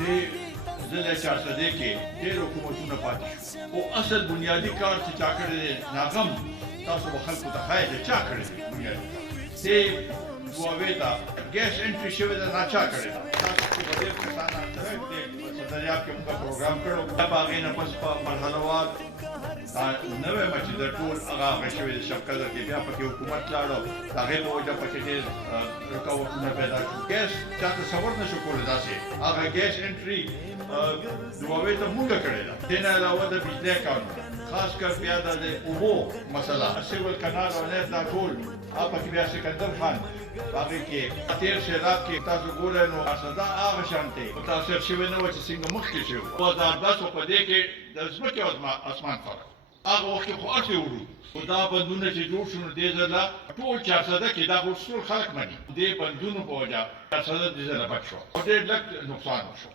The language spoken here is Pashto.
دې ضلع 400 کې ډېر حکومتونه پاتې شو او اصل بنیادي کار چې چا کړی دی ناغم تاسو به خلکو ته ښایي چې چا کړی دی بنیادي دې دوه ته ګیس انټري شوې ده ناچا کړې ده تاسو په دې کسانو سره د دریاب کې موږ پروګرام کړو دا هغې نه پس په مرحله وار نوی چې د ټول هغه شوې د شبکده کې بیا پکې حکومت لاړو د هغې په وجه پکې ډېر رکاوټونه پیدا شو ګیس چا تصور نه شو کولی داسې هغه ګیس انټري دوه ته موږ کړې ده دې نه علاوه د بجلۍ کارونه خاص کر بیا د اوبو مسله سیول کانال او نهر دا ټول هغه پکې بیا سکندر خان هغې کې تېر سیلاب کې تاسو ګورئ نو اسدا هغه شانتې متاثر شوی نه وه چې څنګه مخکې شوي وو د بسو په دې کې د ځمکې او اسمان فرق هغه وخت کې خو هسې وړو خو دا بندونه چې جوړ شو نو دې ځله ټول 400 کې دا اوس ټول خلک مني دې بندونو په وجه 400 دې ځله بچ شو او ډېر لږ نقصان وشو